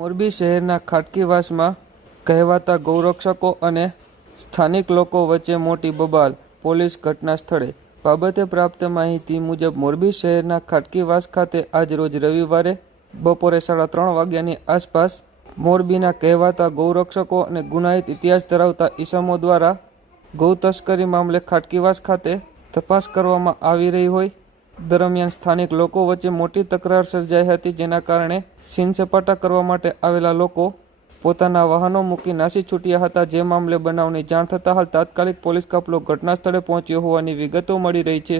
મોરબી શહેરના ખાટકીવાસમાં કહેવાતા ગૌરક્ષકો અને સ્થાનિક લોકો વચ્ચે મોટી બબાલ. પોલીસ ઘટના સ્થળે. બાબતે પ્રાપ્ત માહિતી મુજબ મોરબી શહેરના ખાટકીવાસ ખાતે આજ રોજ રવિવારે બપોરે 3:30 વાગ્યાની આસપાસ મોરબીના કહેવાતા ગૌરક્ષકો અને ગુનાહિત ઇતિહાસ ધરાવતા ઈસમો દ્વારા ગૌ તસ્કરી મામલે ખાટકીવાસ ખાતે તપાસ કરવામાં આવી રહી હોય દરમિયાન સ્થાનિક લોકો વચ્ચે મોટી તકરાર સર્જાઈ હતી, જેના કારણે સીન સપાટા કરવા માટે આવેલા લોકો પોતાના વાહનો મૂકી નાસી છૂટ્યા હતા. જે મામલે બનાવની જાણ થતાં હાલ તાત્કાલિક પોલીસ કાફલો ઘટના સ્થળે પહોંચ્યો હોવાની વિગતો મળી રહી છે.